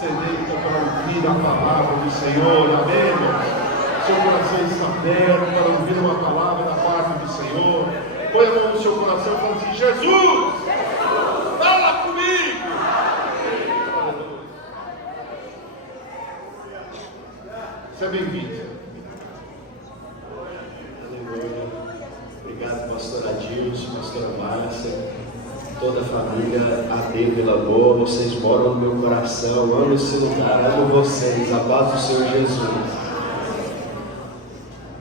sedenta para ouvir a palavra do Senhor, amém, irmãos? Seu coração está aberto para ouvir uma palavra da parte do Senhor. Põe a mão no seu coração e fala assim: Jesus, fala comigo. Seja bem-vindo. Aleluia. Obrigado, pastor Adilson, pastora Márcia, toda a família AD Vila Boa. Vocês moram no meu coração. Eu amo esse lugar, amo vocês. A paz do Senhor Jesus.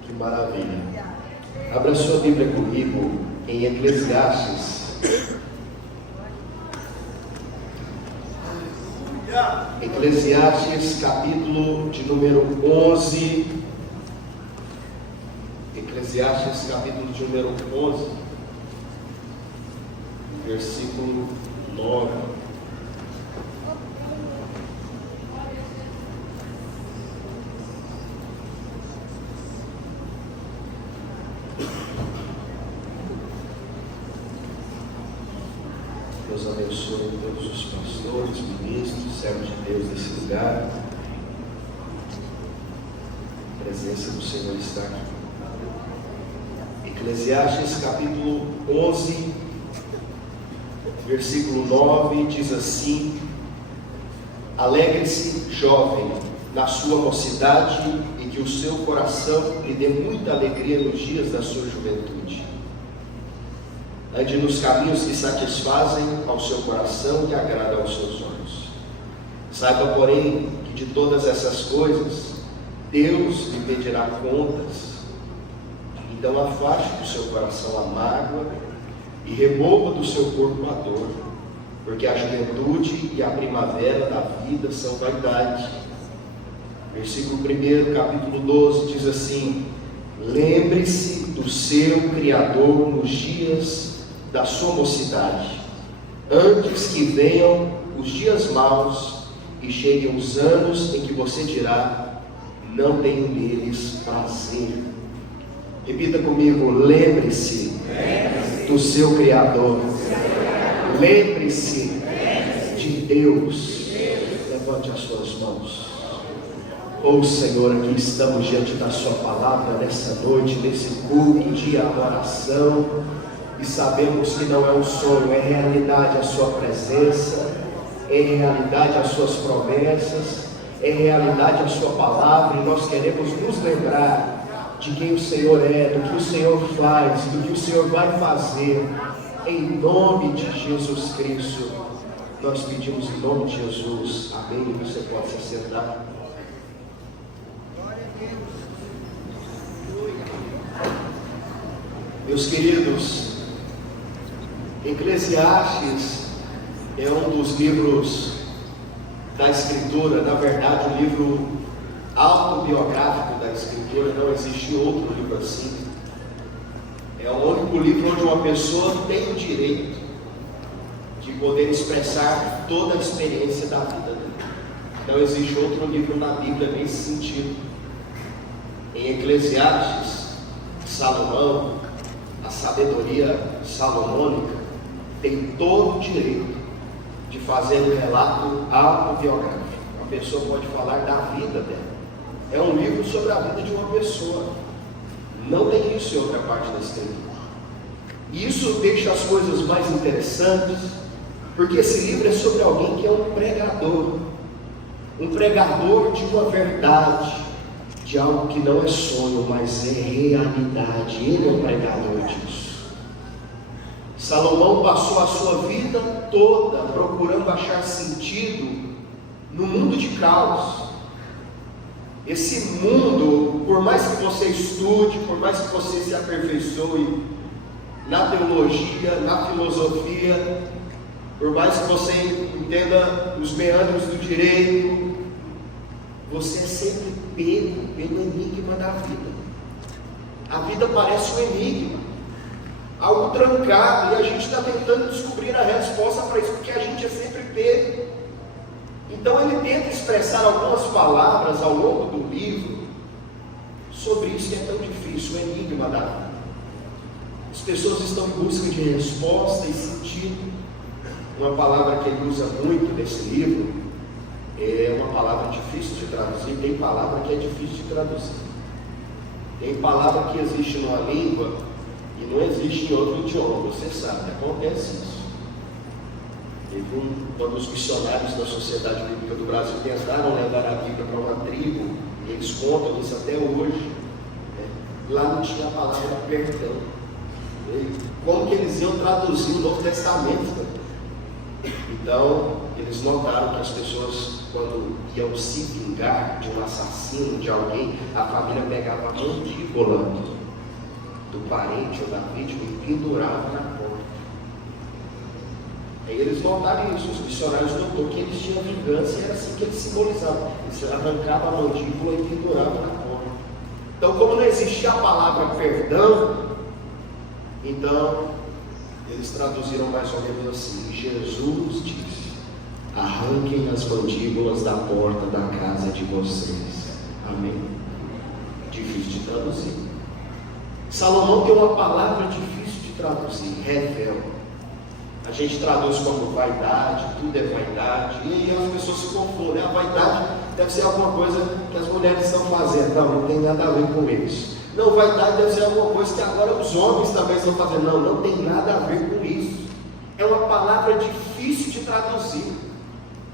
Que maravilha. Abra sua Bíblia comigo em Eclesiastes. Eclesiastes, capítulo de número 11. Eclesiastes, capítulo de número 11, versículo 9. Deus abençoe todos os pastores, ministros, servos de Deus nesse lugar. A presença do Senhor está aqui. Eclesiastes capítulo 11, versículo 9, diz assim: alegre-se, jovem, na sua mocidade, e que o seu coração lhe dê muita alegria nos dias da sua juventude. Ande nos caminhos que satisfazem ao seu coração e agradam aos seus olhos. Saiba, porém, que de todas essas coisas Deus lhe pedirá contas. Então afaste do seu coração a mágoa e remova do seu corpo a dor, porque a juventude e a primavera da vida são vaidade. Versículo 1, capítulo 12, diz assim: lembre-se do seu Criador nos dias da sua mocidade, antes que venham os dias maus e cheguem os anos em que você dirá: não tenho neles prazer. Repita comigo: lembre-se do seu Criador. Lembre-se de Deus. Levante as suas mãos. Oh Senhor, aqui estamos diante da sua palavra nessa noite, nesse culto de adoração, e sabemos que não é um sonho, é realidade a sua presença, é realidade as suas promessas, é realidade a sua palavra, e nós queremos nos lembrar de quem o Senhor é, do que o Senhor faz, do que o Senhor vai fazer, em nome de Jesus Cristo. Nós pedimos em nome de Jesus, amém. Você pode se sentar. Meus queridos, Eclesiastes é um dos livros da Escritura, na verdade um livro autobiográfico da Escritura, não existe outro livro assim. É o único livro onde uma pessoa tem o direito de poder expressar toda a experiência da vida dele. Não existe outro livro na Bíblia nesse sentido. Em Eclesiastes, Salomão, a sabedoria salomônica, tem todo o direito de fazer um relato autobiográfico. A pessoa pode falar da vida dela. É um livro sobre a vida de uma pessoa. Não tem isso em outra parte da Escritura. E isso deixa as coisas mais interessantes, porque esse livro é sobre alguém que é um pregador de uma verdade, de algo que não é sonho, mas é realidade. Ele é um pregador disso. Salomão passou a sua vida toda procurando achar sentido no mundo de caos. Esse mundo, por mais que você estude, por mais que você se aperfeiçoe na teologia, na filosofia, por mais que você entenda os meandros do direito, você é sempre pego pelo enigma da vida. A vida parece um enigma, algo trancado, e a gente está tentando descobrir a resposta para isso, porque a gente é sempre pego. Então ele tenta expressar algumas palavras ao longo do livro sobre isso que é tão difícil, o enigma da vida. As pessoas estão em busca de resposta e sentido. Uma palavra que ele usa muito nesse livro é uma palavra difícil de traduzir. Tem palavra que é difícil de traduzir. Tem palavra que existe numa língua e não existe em outro idioma, você sabe, acontece isso. Teve quando os missionários da Sociedade Bíblica do Brasil tentaram levar a Bíblia para uma tribo, e eles contam isso até hoje, né? Lá não tinha a palavra perdão. Como que eles iam traduzir o Novo Testamento? Então, eles notaram que as pessoas, quando iam se vingar de um assassino, de alguém, a família pegava a mandíbula do parente ou da vítima e pendurava na porta. Aí eles notaram isso, os missionários notaram que eles tinham vingança, e era assim que eles simbolizavam. Eles arrancavam a mandíbula e penduravam na porta. Então, como não existia a palavra perdão, então eles traduziram mais ou menos assim: Jesus disse: arranquem as mandíbulas da porta da casa de vocês. Amém? Difícil de traduzir. Salomão tem uma palavra difícil de traduzir: revel. A gente traduz como vaidade, tudo é vaidade, e aí as pessoas se confundem. A vaidade deve ser alguma coisa que as mulheres estão fazendo. Não tem nada a ver com isso. Não, vaidade deve ser alguma coisa que agora os homens também estão fazendo. Não tem nada a ver com isso. É uma palavra difícil de traduzir,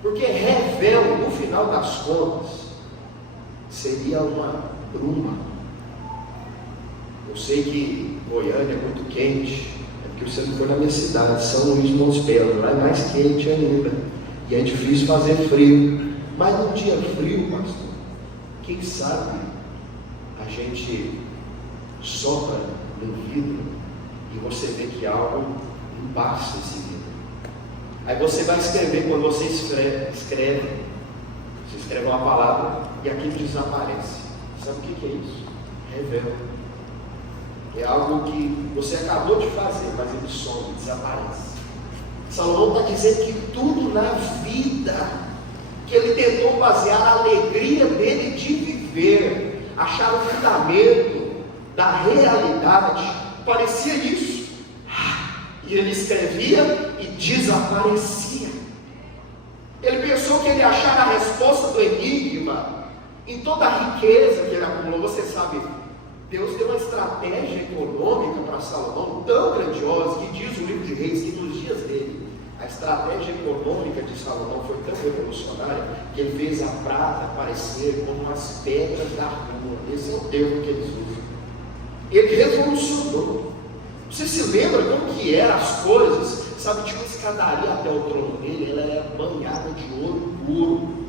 porque revel, no final das contas, seria uma bruma. Eu sei que Goiânia é muito quente, porque você não foi na minha cidade, São Luís de Montes Belos, lá é mais quente ainda, e é difícil fazer frio. Mas num dia frio, pastor, quem sabe a gente sopra no vidro e você vê que algo embaça esse vidro. Aí você vai escrever, quando você escreve uma palavra e aquilo desaparece. Sabe o que é isso? Revela. É algo que você acabou de fazer, mas ele some, desaparece. Salomão está dizendo que tudo na vida que ele tentou basear a alegria dele de viver, achar o fundamento da realidade, parecia isso. E ele escrevia e desaparecia. Ele pensou que ele ia achar a resposta do enigma em toda a riqueza que ele acumulou. Você sabe, Deus deu uma estratégia econômica para Salomão tão grandiosa, que diz o livro de Reis que nos dias dele, a estratégia econômica de Salomão foi tão revolucionária que ele fez a prata parecer como as pedras da rua. Esse é o termo que eles usam. Ele revolucionou. Você se lembra como que eram as coisas? Sabe, tinha uma escadaria até o trono dele, ela era banhada de ouro puro.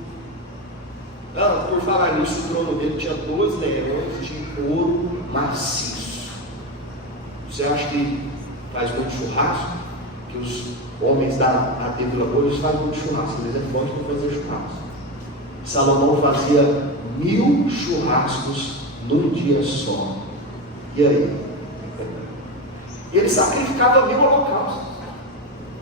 Por falar nisso, o trono dele tinha 2 leões de ouro maciço. Você acha que faz muito churrasco? Que os homens da Bíblia hoje fazem muito churrasco, eles é forte para fazer churrasco. Salomão fazia 1000 churrascos num dia só. E aí? Ele sacrificava 1000 holocaustos.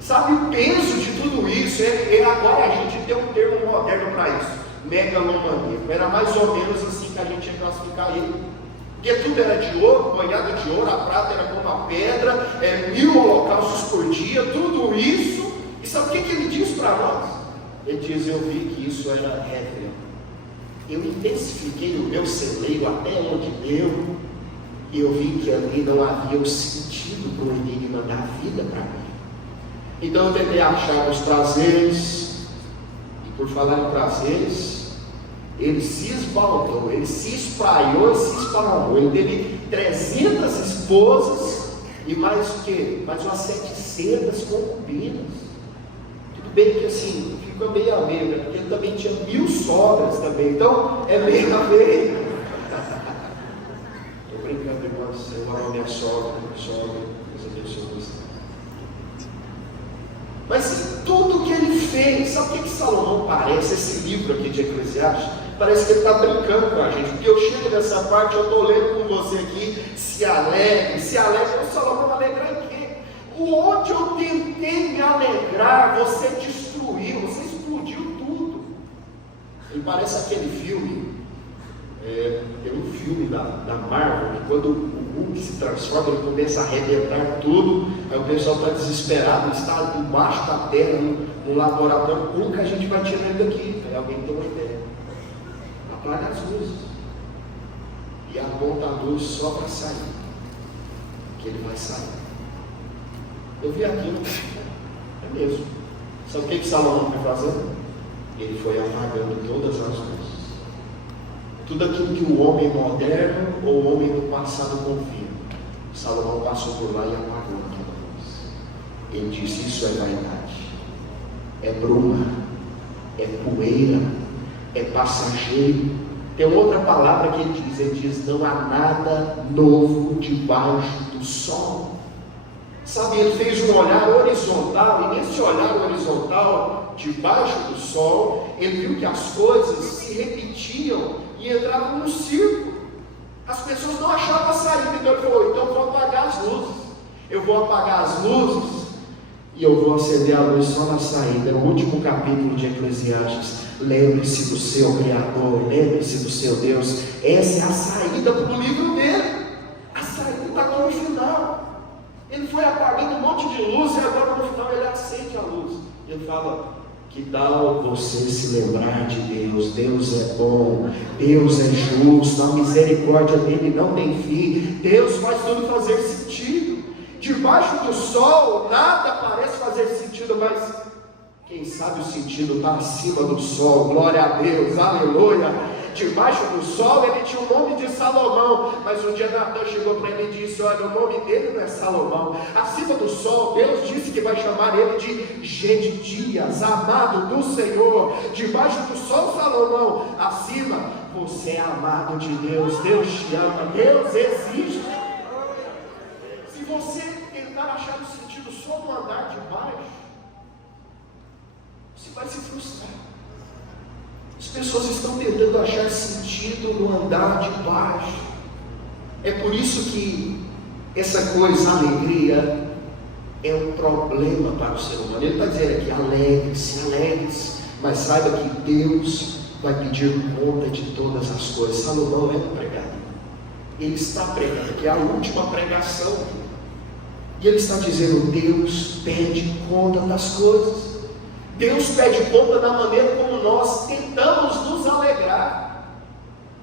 Sabe o peso de tudo isso? Agora a gente tem um termo moderno para isso: megalomaníaco. Era mais ou menos assim que a gente ia classificar ele. Porque tudo era de ouro, banhado de ouro, a prata era como a pedra, 1000 holocaustos por dia, tudo isso. E sabe o que ele diz para nós? Ele diz: eu vi que isso era revel. Eu intensifiquei o meu celeiro até onde deu, e eu vi que ali não havia o sentido do enigma da vida para mim. Então eu tentei achar os prazeres, e por falar em prazeres, ele se esbaldou, ele se espraiou e se esparramou. Ele teve 300 esposas e mais o quê? Mais umas 700 concubinas. Tudo bem que assim, fica meio a meio, né? Porque ele também tinha 1000 sogras também, então é meio a meio. Estou brincando, irmãos, eu amo minha sogra, Deus abençoe você. Mas tudo que ele fez, sabe o que Salomão parece? Esse livro aqui de Eclesiastes, parece que ele está brincando com a gente, porque eu chego nessa parte, eu estou lendo com você aqui, se alegre, o Salomão alegra em quê? Onde eu tentei me alegrar, você destruiu, você explodiu tudo. Ele parece aquele filme, tem um filme da Marvel, que quando o Hulk se transforma, ele começa a arrebentar tudo, aí o pessoal está desesperado, está embaixo da terra, no laboratório, como que a gente vai tirar ele daqui? Aí alguém tem uma ideia, apaga as luzes, e aponta a luz só para sair, que ele vai sair. Eu vi aquilo, é mesmo. Sabe o que Salomão foi fazendo? Ele foi apagando todas as luzes. Tudo aquilo que o homem moderno ou o homem do passado confia, Salomão passou por lá e apagou aquela luz. Ele disse: isso é vaidade, é bruma, é poeira, é passageiro. Tem outra palavra que ele diz: não há nada novo debaixo do sol. Sabe, ele fez um olhar horizontal, e nesse olhar horizontal, debaixo do sol, ele viu que as coisas se repetiam e entravam no círculo. As pessoas não achavam a saída, então ele falou: então eu vou apagar as luzes. Eu vou apagar as luzes e eu vou acender a luz só na saída. No último capítulo de Eclesiastes, lembre-se do seu Criador, lembre-se do seu Deus. Essa é a saída para o livro dele. A saída está aqui no final. Ele foi apagando um monte de luz e agora no final ele acende a luz. Ele fala: que tal você se lembrar de Deus? Deus é bom, Deus é justo, a misericórdia dele não tem fim. Deus faz tudo fazer sentido. Debaixo do sol nada parece fazer sentido, mas quem sabe o sentido está acima do sol. Glória a Deus, aleluia. Debaixo do sol ele tinha o nome de Salomão, mas um dia Natan chegou para ele e disse: olha, o nome dele não é Salomão. Acima do sol, Deus disse que vai chamar ele de Gedidias, amado do Senhor. Debaixo do sol, Salomão, acima, você é amado de Deus, Deus te ama, Deus existe. Se você tentar achar o sentido só no andar de baixo, você vai se frustrar. As pessoas estão tentando achar sentido no andar de baixo. É por isso que essa coisa, a alegria, é um problema para o ser humano. Ele está dizendo aqui: alegre-se, alegre-se, mas saiba que Deus vai pedir conta de todas as coisas. Salomão é um pregador, ele está pregando, que é a última pregação, e ele está dizendo: Deus pede conta das coisas. Deus pede conta da maneira como nós tentamos nos alegrar.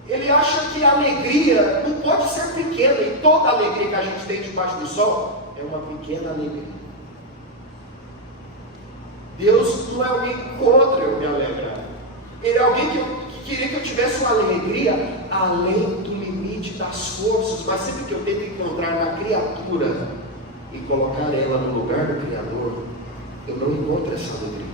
Ele acha que a alegria não pode ser pequena, e toda alegria que a gente tem debaixo do sol é uma pequena alegria. Deus não é alguém contra eu me alegrar. Ele é alguém que queria que eu tivesse uma alegria além do limite das forças, mas sempre que eu tento encontrar na criatura e colocar ela no lugar do Criador, eu não encontro essa alegria.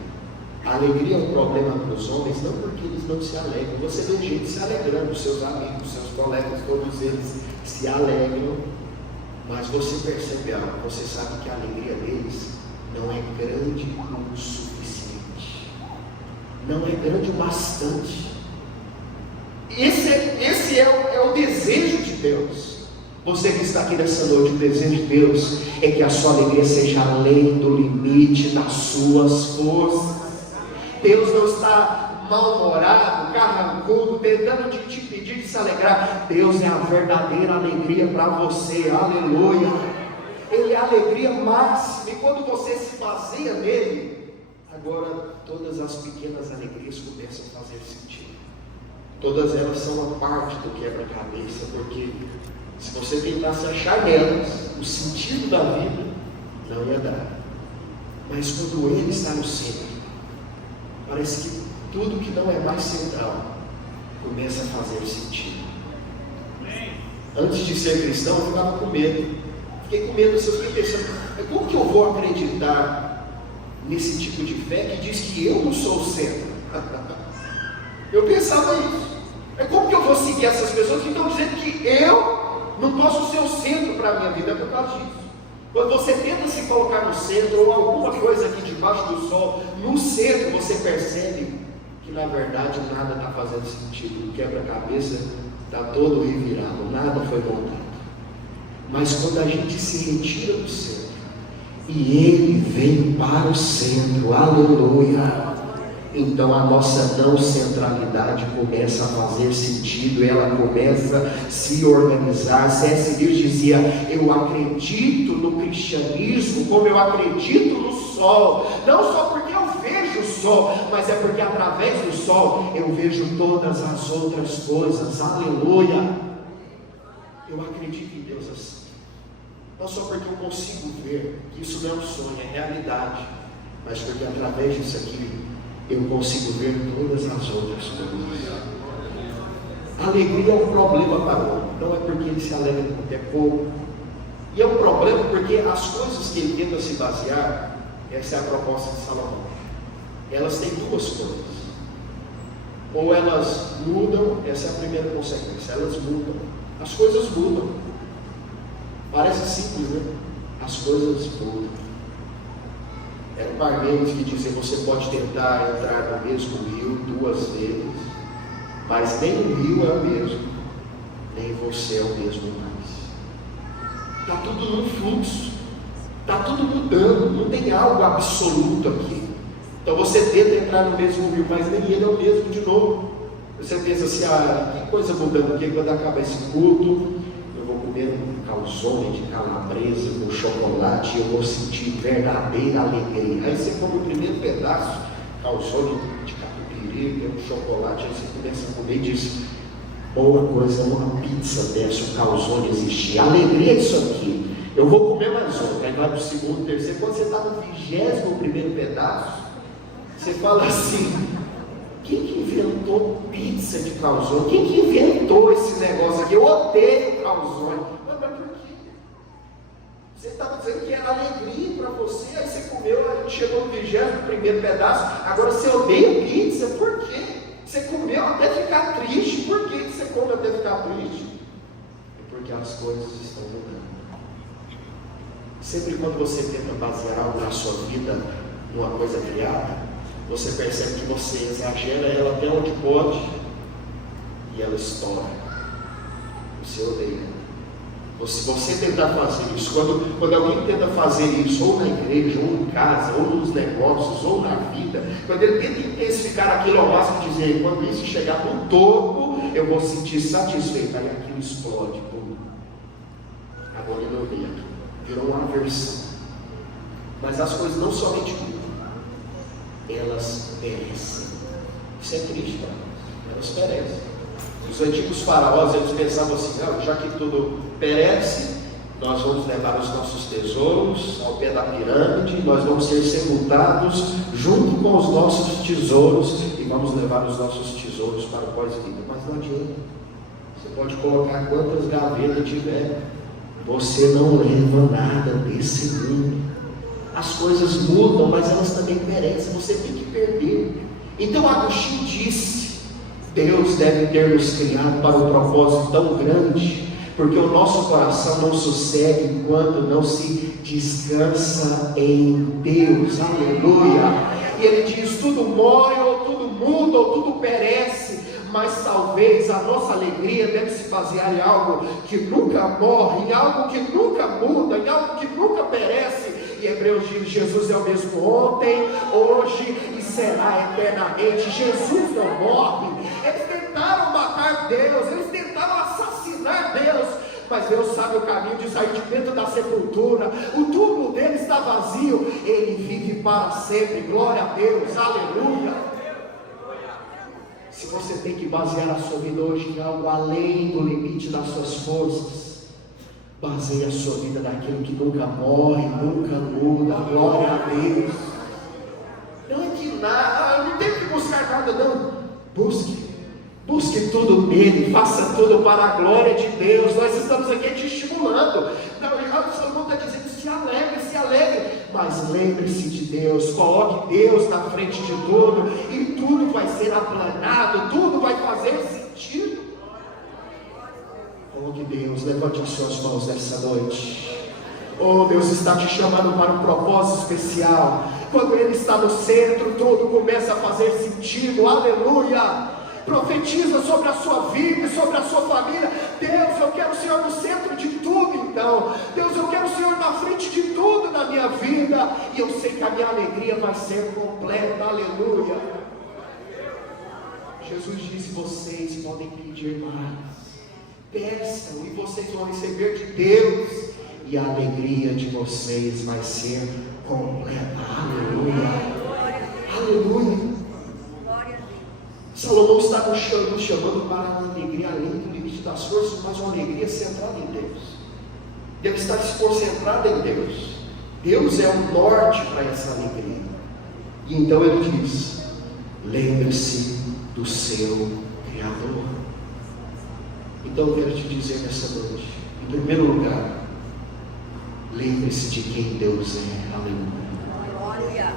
A alegria é um problema para os homens, não porque eles não se alegram. Você vê gente se alegrando, seus amigos, seus colegas, todos eles se alegram, mas você percebe algo, você sabe que a alegria deles não é grande o suficiente, não é grande o bastante. Esse é o desejo de Deus. Você que está aqui nessa noite, o desejo de Deus é que a sua alegria seja além do limite das suas forças. Deus não está mal-humorado, carrancudo, tentando te impedir de se alegrar. Deus é a verdadeira alegria para você, aleluia. Ele é a alegria máxima, e quando você se baseia nele, agora todas as pequenas alegrias começam a fazer sentido. Todas elas são uma parte do quebra-cabeça, porque se você tentasse achar nelas o sentido da vida, não ia dar. Mas quando ele está no centro, parece que tudo que não é mais central começa a fazer sentido. Antes de ser cristão, eu ficava com medo. Fiquei com medo, eu fiquei pensando: como que eu vou acreditar nesse tipo de fé que diz que eu não sou o centro? Eu pensava isso. Como que eu vou seguir essas pessoas que estão dizendo que eu não posso ser o centro para a minha vida? É por causa disso. Quando você tenta se colocar no centro, ou alguma coisa aqui debaixo do sol, no centro, você percebe que na verdade nada está fazendo sentido. O quebra-cabeça está todo revirado, nada foi montado. Mas quando a gente se retira do centro e ele vem para o centro, aleluia, então a nossa não centralidade começa a fazer sentido, ela começa a se organizar. C.S. Lewis dizia: eu acredito no cristianismo como eu acredito no sol, não só porque eu vejo o sol, mas é porque através do sol eu vejo todas as outras coisas. Aleluia! Eu acredito em Deus assim, não só porque eu consigo ver que isso não é um sonho, é realidade, mas porque através disso aqui eu consigo ver todas as outras coisas. A alegria é um problema para o homem, não é porque ele se alegra com é pouco, e é um problema porque as coisas que ele tenta se basear, essa é a proposta de Salomão, elas têm duas coisas: ou elas mudam, essa é a primeira consequência, elas mudam, as coisas mudam. Parece simples, né? As coisas mudam. Era o Parmênides que dizia: você pode tentar entrar no mesmo rio 2 vezes, mas nem o rio é o mesmo, nem você é o mesmo mais. Está tudo num fluxo, está tudo mudando, não tem algo absoluto aqui. Então você tenta entrar no mesmo rio, mas nem ele é o mesmo de novo. Você pensa assim: que coisa mudando aqui, quando acaba esse culto, eu vou comer um calzone de calabresa com chocolate e eu vou sentir verdadeira alegria. Aí você come o primeiro pedaço, calzone de catupiry, um chocolate, aí você começa a comer e diz: boa coisa, uma pizza dessa, um calzone existir, alegria disso aqui, eu vou comer mais um. Aí vai para o segundo, terceiro, quando você está no 21º pedaço, você fala assim: quem que inventou pizza de calzone? Quem que inventou esse negócio aqui? Eu odeio calzone. Mas por quê? Você estava dizendo que era alegria para você, aí você comeu, aí chegou no 21º pedaço, agora você odeia pizza, por quê? Você comeu até ficar triste, por que você come até ficar triste? É porque as coisas estão mudando. Sempre quando você tenta basear algo na sua vida numa coisa criada, você percebe que você exagera ela até onde pode e ela estoura. Você odeia. Se você tentar fazer isso, quando alguém tenta fazer isso, ou na igreja, ou em casa, ou nos negócios, ou na vida, quando ele tenta intensificar aquilo ao máximo, dizer: quando isso chegar no topo, eu vou sentir satisfeito, aí aquilo explode. Pum. Agora ele odeia, virou uma aversão. Mas as coisas não somente mudam, elas perecem. Isso é triste para nós, elas perecem. Os antigos faraós, eles pensavam assim: já que tudo perece, nós vamos levar os nossos tesouros ao pé da pirâmide, nós vamos ser sepultados junto com os nossos tesouros e vamos levar os nossos tesouros para o pós-vida. Mas não adianta, você pode colocar quantas gavetas tiver, você não leva nada desse mundo. As coisas mudam, mas elas também perecem, você tem que perder. Então Agostinho disse: Deus deve ter nos criado para um propósito tão grande, porque o nosso coração não sossegue enquanto não se descansa em Deus. Aleluia! E ele diz: tudo morre, ou tudo muda, ou tudo perece, mas talvez a nossa alegria deve se basear em algo que nunca morre, em algo que nunca muda, em algo que nunca perece. E Hebreus diz: Jesus é o mesmo ontem, hoje e será eternamente. Jesus não morre. Eles tentaram matar Deus, eles tentaram assassinar Deus, mas Deus sabe o caminho de sair de dentro da sepultura. O túmulo dele está vazio, ele vive para sempre. Glória a Deus, aleluia. Se você tem que basear a sua vida hoje em algo além do limite das suas forças, baseie a sua vida naquilo que nunca morre, nunca muda. Glória a Deus. Não é que nada, não tem que buscar nada, não. Busque tudo nele, faça tudo para a glória de Deus. Nós estamos aqui te estimulando. O Salomão está dizendo: se alegre, mas lembre-se de Deus, coloque Deus na frente de tudo, e tudo vai ser aplanado, tudo vai fazer sentido. Coloque Deus, levante as suas mãos nessa noite. Oh, Deus está te chamando para um propósito especial. Quando Ele está no centro, tudo começa a fazer sentido. Aleluia! Profetiza sobre a sua vida e sobre a sua família. Deus, eu quero o Senhor no centro de tudo então. Deus, eu quero o Senhor na frente de tudo na minha vida. E eu sei que a minha alegria vai ser completa. Aleluia! Jesus disse: vocês podem pedir mais. Peçam e vocês vão receber de Deus, e a alegria de vocês vai ser completa. Aleluia. Aleluia. Salomão está nos chamando para a alegria além do limite das forças, mas uma alegria centrada em Deus. Deve estar concentrada em Deus. Deus é o norte para essa alegria. E então ele diz: lembre-se do seu Criador. Então eu quero te dizer nessa noite, em primeiro lugar, lembre-se de quem Deus é. Aleluia.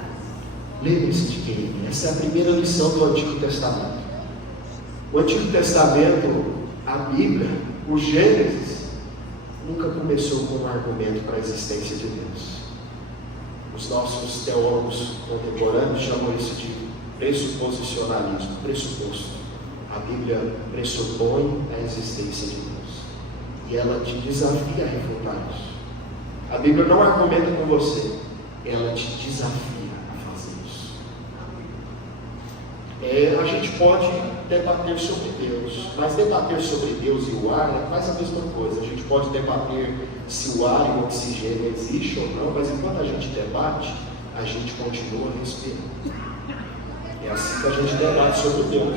Lembre-se de quem Ele é. Essa é a primeira lição do Antigo Testamento. O Antigo Testamento, a Bíblia, o Gênesis, nunca começou com um argumento para a existência de Deus. Os nossos teólogos contemporâneos chamam isso de pressuposicionalismo, pressuposto. A Bíblia pressupõe a existência de Deus, e ela te desafia a refutar isso. A Bíblia não argumenta com você, ela te desafia a fazer isso. A gente pode debater sobre Deus, mas debater sobre Deus e o ar é quase a mesma coisa. A gente pode debater se o ar e o oxigênio existem ou não, mas enquanto a gente debate, a gente continua respirando. É assim que a gente debate sobre Deus.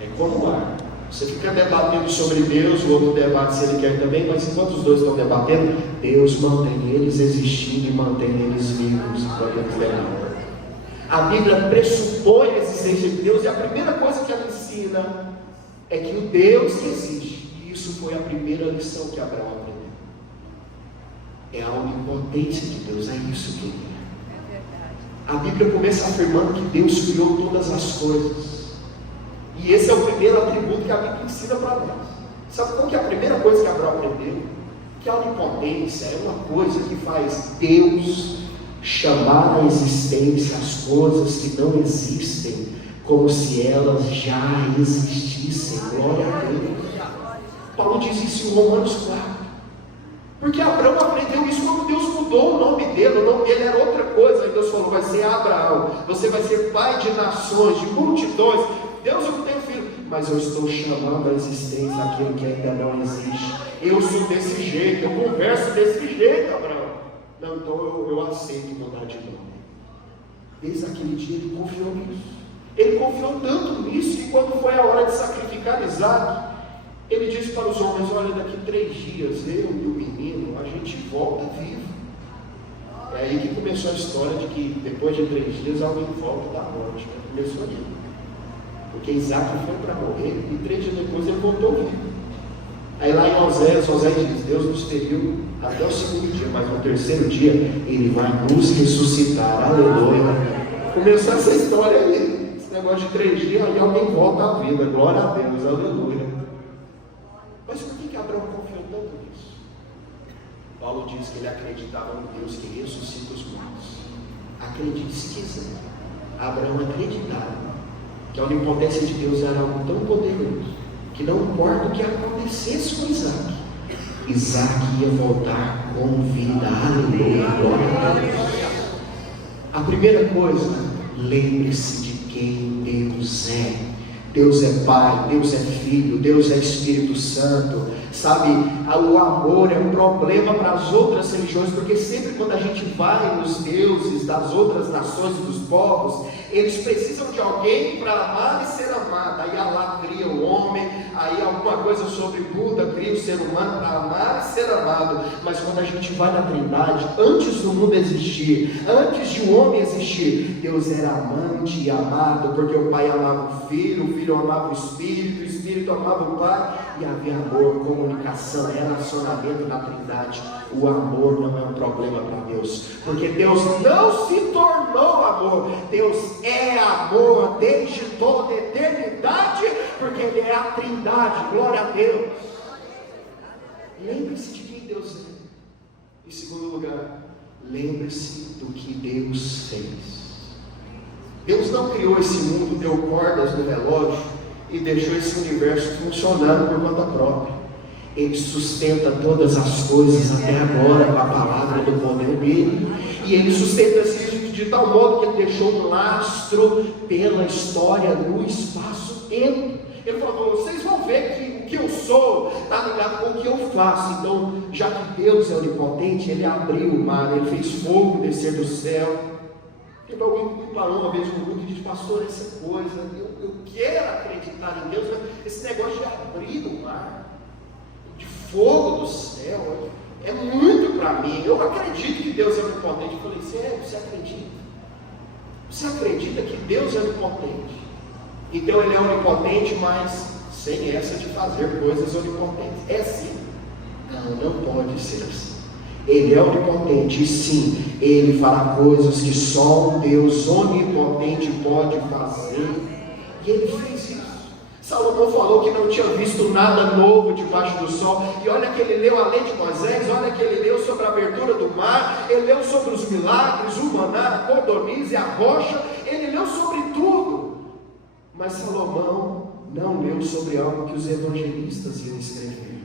É como o ar. Você fica debatendo sobre Deus, o outro debate se ele quer também, mas enquanto os dois estão debatendo, Deus mantém eles existindo e mantém eles vivos enquanto eles debatem. A Bíblia pressupõe a existência de Deus, e a primeira coisa que ela ensina é que o Deus que existe, e isso foi a primeira lição que Abraão aprendeu, é a onipotência de Deus, é isso que ele é. A Bíblia começa afirmando que Deus criou todas as coisas. E esse é o primeiro atributo que a Bíblia ensina para nós. Sabe qual que é a primeira coisa que Abraão aprendeu? Que a onipotência é uma coisa que faz Deus chamar à existência as coisas que não existem, como se elas já existissem. Glória a Deus. Paulo diz isso em Romanos 4. Porque Abraão aprendeu isso quando Deus mudou o nome dele. O nome dele era outra coisa. Aí Deus falou: vai ser Abraão, você vai ser pai de nações, de multidões. Deus, eu não tenho filho, mas eu estou chamando a existência aquilo que ainda não existe. Eu sou desse jeito, eu converso desse jeito, Abraão. Não, então eu aceito mudar de nome. Desde aquele dia ele confiou nisso. Ele confiou tanto nisso que quando foi a hora de sacrificar Isaac, ele disse para os homens: olha, daqui 3 dias eu e o menino, a gente volta vivo. É aí que começou a história de que depois de 3 dias alguém volta da morte. Começou ali. Porque Isaac foi para morrer e 3 dias depois ele voltou vivo. Aí lá em Oséias diz: Deus nos feriu até o 2º dia, mas no 3º dia Ele vai nos ressuscitar. Aleluia. Começou essa história aí. Esse negócio de 3 dias, aí alguém volta à vida. Glória a Deus. Aleluia. Mas por que Abraão confiou tanto nisso? Paulo diz que ele acreditava no Deus que ressuscita os mortos. Acredite se quiser. Abraão acreditava que a onipotência de Deus era algo tão poderoso, que não importa o que acontecesse com Isaac, Isaac ia voltar com vida. Aleluia, glória a Deus. A primeira coisa, lembre-se de quem Deus é. Deus é Pai, Deus é Filho, Deus é Espírito Santo. Sabe, o amor é um problema para as outras religiões, porque sempre quando a gente vai nos deuses das outras nações e dos povos, eles precisam de alguém para amar e ser amado. Aí Allah cria o homem, aí alguma coisa sobre Buda cria o ser humano para amar e ser amado. Mas quando a gente vai na Trindade, antes do mundo existir, antes de um homem existir, Deus era amante e amado, porque o Pai amava o Filho amava o Espírito amava o Pai, e havia amor, comunicação, relacionamento na Trindade. O amor não é um problema para Deus, porque Deus não se tornou amor, Deus é amor desde toda a eternidade, porque Ele é a Trindade. Glória a Deus. Lembre-se de quem Deus é. Em segundo lugar, lembre-se do que Deus fez. Deus não criou esse mundo, deu cordas no relógio e deixou esse universo funcionando por conta própria. Ele sustenta todas as coisas até agora com a palavra do poder dele, e Ele sustenta esse de tal modo que ele deixou um lastro pela história no espaço-tempo. Ele falou: vocês vão ver que o que eu sou está ligado com o que eu faço. Então, já que Deus é onipotente, ele abriu o mar, ele fez fogo descer do céu. Teve alguém que me parou uma vez no grupo e disse: pastor, essa coisa, eu quero acreditar em Deus, mas esse negócio de abrir o mar, de fogo do céu, é muito para mim. Eu acredito que Deus é onipotente. Eu falei: sério, você acredita? Você acredita que Deus é onipotente? Então ele é onipotente, mas sem essa de fazer coisas onipotentes. É assim? Não pode ser assim. Ele é onipotente e sim, ele fará coisas que só um Deus onipotente pode fazer. E ele fez isso. Salomão falou que não tinha visto nada novo debaixo do sol. E olha que ele leu a lei de Moisés, olha que ele leu sobre a abertura do mar, ele leu sobre os milagres, o maná, a codorniz e a rocha, ele leu sobre tudo. Mas Salomão não leu sobre algo que os evangelistas iam escrever.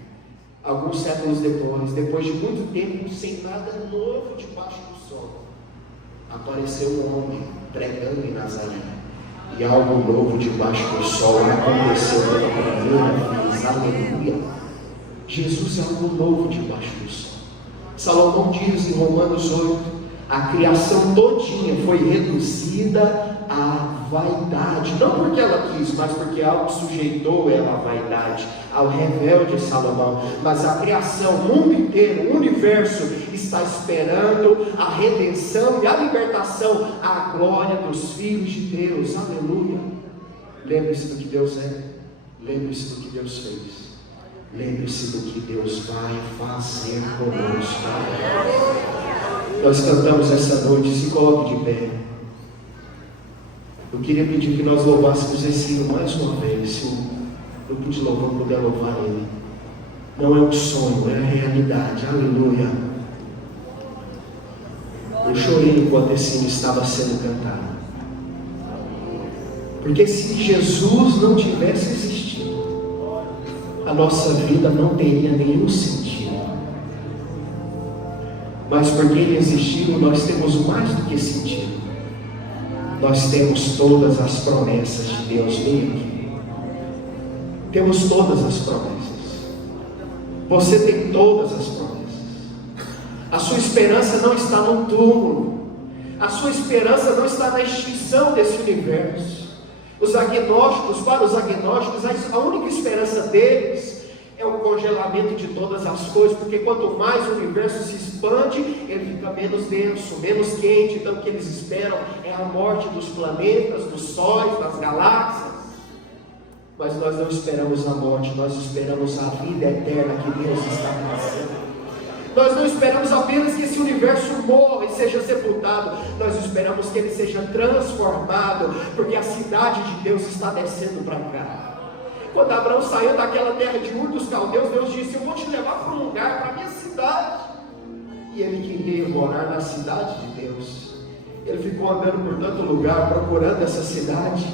Alguns séculos depois de muito tempo, sem nada novo debaixo do sol, apareceu um homem pregando em Nazaré. E algo novo debaixo do sol aconteceu pela primeira vez. Aleluia! Jesus é algo novo debaixo do sol. Salomão diz em Romanos 8: a criação todinha foi reduzida à vaidade, não porque ela quis, mas porque algo sujeitou ela à vaidade, ao rebelde Salomão. Mas a criação, o mundo inteiro, o universo está esperando a redenção e a libertação, a glória dos filhos de Deus. Aleluia! Lembre-se do que Deus é, lembre-se do que Deus fez, lembre-se do que Deus vai fazer conosco. Nós cantamos essa noite, se coloque de pé. Eu queria pedir que nós louvássemos esse hino mais uma vez. Se o grupo de louvor puder louvar ele. Não é um sonho, é a realidade. Aleluia. Eu chorei enquanto esse hino estava sendo cantado. Porque se Jesus não tivesse existido, a nossa vida não teria nenhum sentido. Mas porque Ele existiu, nós temos mais do que sentido. Nós temos todas as promessas de Deus nele. Temos todas as promessas. Você tem todas as promessas. A sua esperança não está no túmulo. A sua esperança não está na extinção desse universo. Para os agnósticos, a única esperança deles é o congelamento de todas as coisas, porque quanto mais o universo se expande, ele fica menos denso, menos quente. Então o que eles esperam é a morte dos planetas, dos sóis, das galáxias. Mas nós não esperamos a morte, nós esperamos a vida eterna que Deus está trazendo. Nós não esperamos apenas que esse universo morra e seja sepultado, nós esperamos que ele seja transformado, porque a cidade de Deus está descendo para cá. Quando Abraão saiu daquela terra de Ur dos Caldeus, Deus disse: eu vou te levar para um lugar, para a minha cidade. E ele queria morar na cidade de Deus. Ele ficou andando por tanto lugar, procurando essa cidade.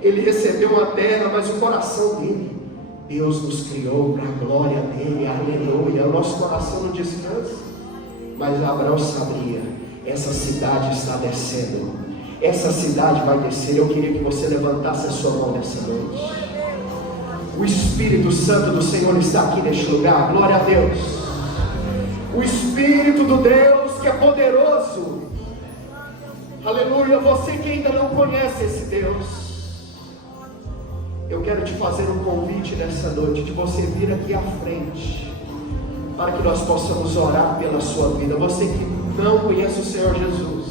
Ele recebeu uma terra, mas o coração dele, Deus nos criou para a glória dele, aleluia. O nosso coração não descansa. Mas Abraão sabia: essa cidade está descendo, essa cidade vai descer. Eu queria que você levantasse a sua mão nessa noite. O Espírito Santo do Senhor está aqui neste lugar, glória a Deus. O Espírito do Deus que é poderoso, aleluia. Você que ainda não conhece esse Deus, eu quero te fazer um convite nessa noite, de você vir aqui à frente, para que nós possamos orar pela sua vida. Você que não conhece o Senhor Jesus,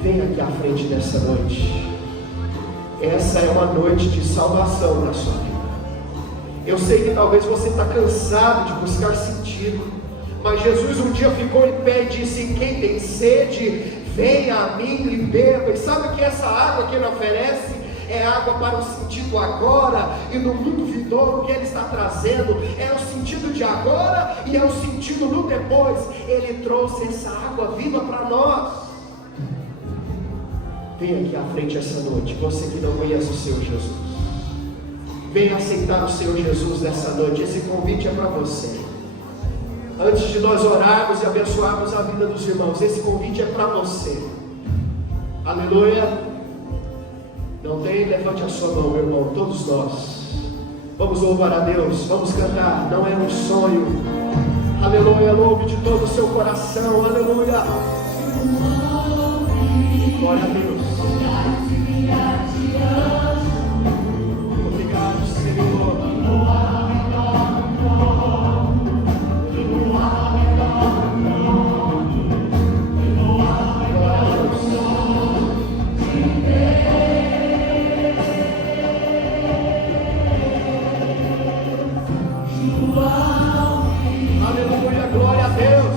venha aqui à frente nessa noite. Essa é uma noite de salvação na sua vida. Eu sei que talvez você está cansado de buscar sentido, mas Jesus um dia ficou em pé e disse: quem tem sede, venha a mim e beba. E sabe que essa água que Ele oferece é água para o sentido agora e no mundo vindouro. Que Ele está trazendo é o sentido de agora e é o sentido no depois. Ele trouxe essa água viva para nós. Venha aqui à frente essa noite, você que não conhece o Senhor Jesus. Venha aceitar o Senhor Jesus nessa noite. Esse convite é para você. Antes de nós orarmos e abençoarmos a vida dos irmãos, esse convite é para você. Aleluia. Não tem? Levante a sua mão, meu irmão, todos nós. Vamos louvar a Deus, vamos cantar, não é um sonho. Aleluia, louve de todo o seu coração, aleluia. Glória a Deus. Obrigado, Senhor. Aleluia, glória a Deus.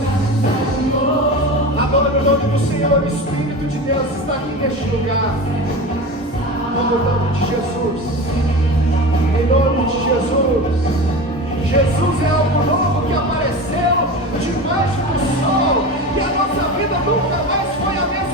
Adore o nome do Senhor, o Espírito de Deus está aqui neste lugar. No nome de Jesus. Em nome de Jesus. Jesus é algo novo que apareceu debaixo do sol. E a nossa vida nunca mais foi a mesma.